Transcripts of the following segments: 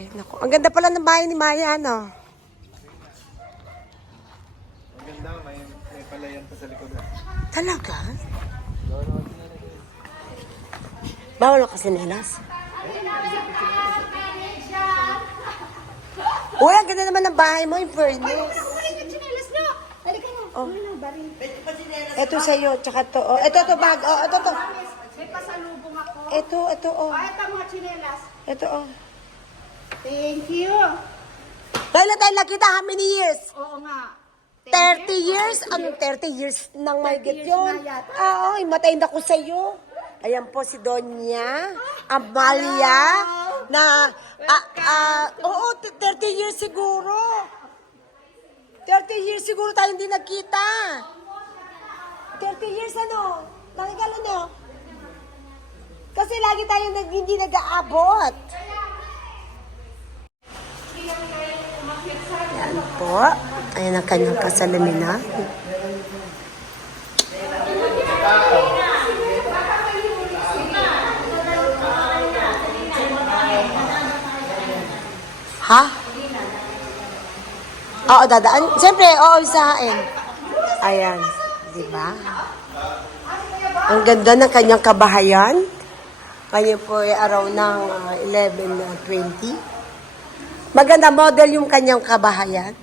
Ay, naku. Ang ganda pala ng bahay ni Maya, ano? Ang ganda, may palayan pa sa likod. Talaga? Bawal ka sinelas? Uy, ang ganda naman ng bahay mo, in fairness. Oh. Ito sa'yo, tsaka to. Oh, ito bag. Oh, ito. May pasalubong ako. Ito, oh. Ito mga chinelas. Ito, oh. Thank you. Kailan tayo nakita? How many years? Oo nga. 30 years? Anong 30 years nang may 30 get years yun? na yata. Ay, matay na ko sa'yo. Ayan po si Donya Amalia na, oo, 30 years siguro. 30 years siguro tayo hindi nagkita. 30 years ano? Nakikala no? Kasi lagi tayo hindi nag-aabot. Yan po. Ayan ang kanyang kasalamina. Ha? Oo, dadaan. Siyempre, oo, isahain. Ayan. Diba? Ang ganda ng kanyang kabahayan. Kanya po ay araw ng 11:20. Maganda model yung kanyang kabahayan.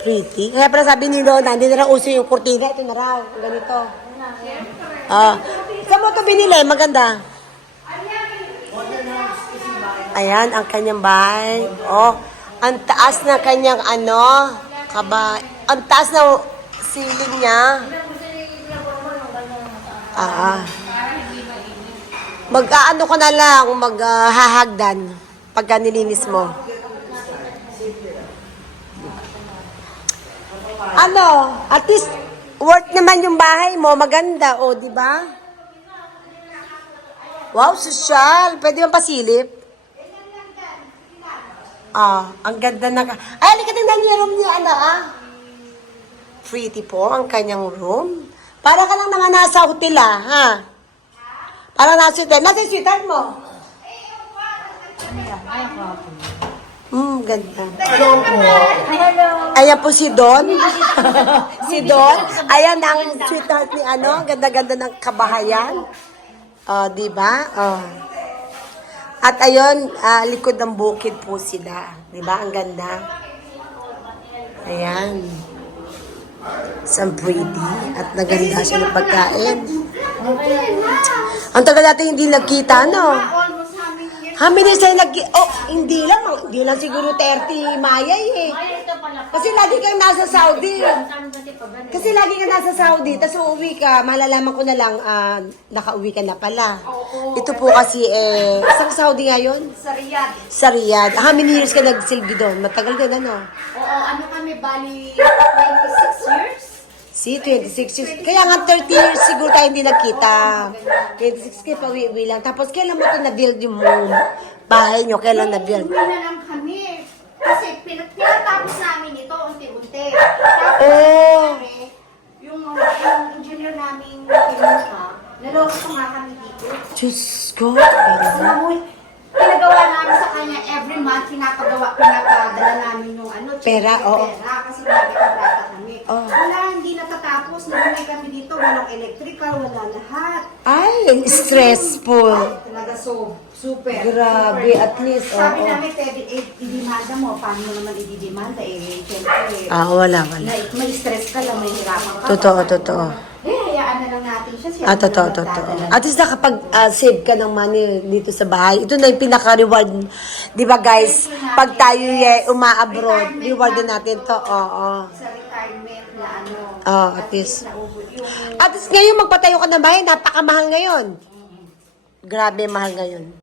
Pretty. Kaya pala sabi ni Lona, hindi na raw uso yung kurtina. Ito na raw. Ganito. Saan mo ito binili? Maganda. Ayan, ang kanyang bahay. Oh, ang taas na kanyang ang taas na ceiling niya. Mag-aano ko na lang, maghahagdan pagka nilinis mo. At least, worth naman yung bahay mo, maganda, oh, di ba? Wow, sosyal. Pwede bang pasilip? Ang ganda na. Ay, halika tingnan niya room niya, Pretty po ang kanyang room. Para ka lang naman nasa hotel, ha? Parang nasa hotel. Nasa yung sweetheart mo? Ganda. Ayan po si Don. Si Don. Ayan ang sweetheart ni Ganda-ganda ng kabahayan. Di ba? At ayun, likod ng bukid po sila. Di ba? Ang ganda. Ayan. Some pretty. At naganda siya ng pagkain. Ang tagal natin hindi nagkita, no? How many years tayo hindi lang siguro 30 Maya eh. Kasi lagi kang nasa Saudi. Tapos uuwi ka, malalaman ko na lang, nakauwi ka na pala. Ito po kasi, saan Saudi ngayon? Sa Riyadh. How many years ka nagsilbi doon? Matagal din, ano? Oo, kami, bali 26 years. See, 26 years. Kaya nga 30 years siguro tayo hindi nagkita. 26 kayo pawi-uwi lang. Tapos kailan mo ito na-build yung bahay nyo? Kailan na-build? Uwi na lang kami. Kasi pinatapos namin ito unti-unti. Tapos yung engineer namin kinuha, naloko pa nga kami dito. Diyos ko. Pinagawa namin sa kanya every month, pinapadala namin yung Pera, oo. Kasi nagkakontrata kami. Wala, hindi natatapos. Nabuhay kami dito, walang electrical, wala lahat. Ay, stressful. Talaga super. Grabe, super. at least, Sabi namin, pwede i-demanda mo. Paano mo naman i-demanda? Siyempre. Wala. May stress ka lang, may hirapan ka. Totoo. Hayaan na lang natin siya. Totoo. At least nakapag-save ka ng money dito sa bahay. Ito na yung pinaka-reward. Di ba guys? Pag tayo uma-abroad, reward din natin to. Oo. Sa retirement na at least. At least ngayon magpatayo ka ng bahay, napakamahal ngayon. Grabe mahal ngayon.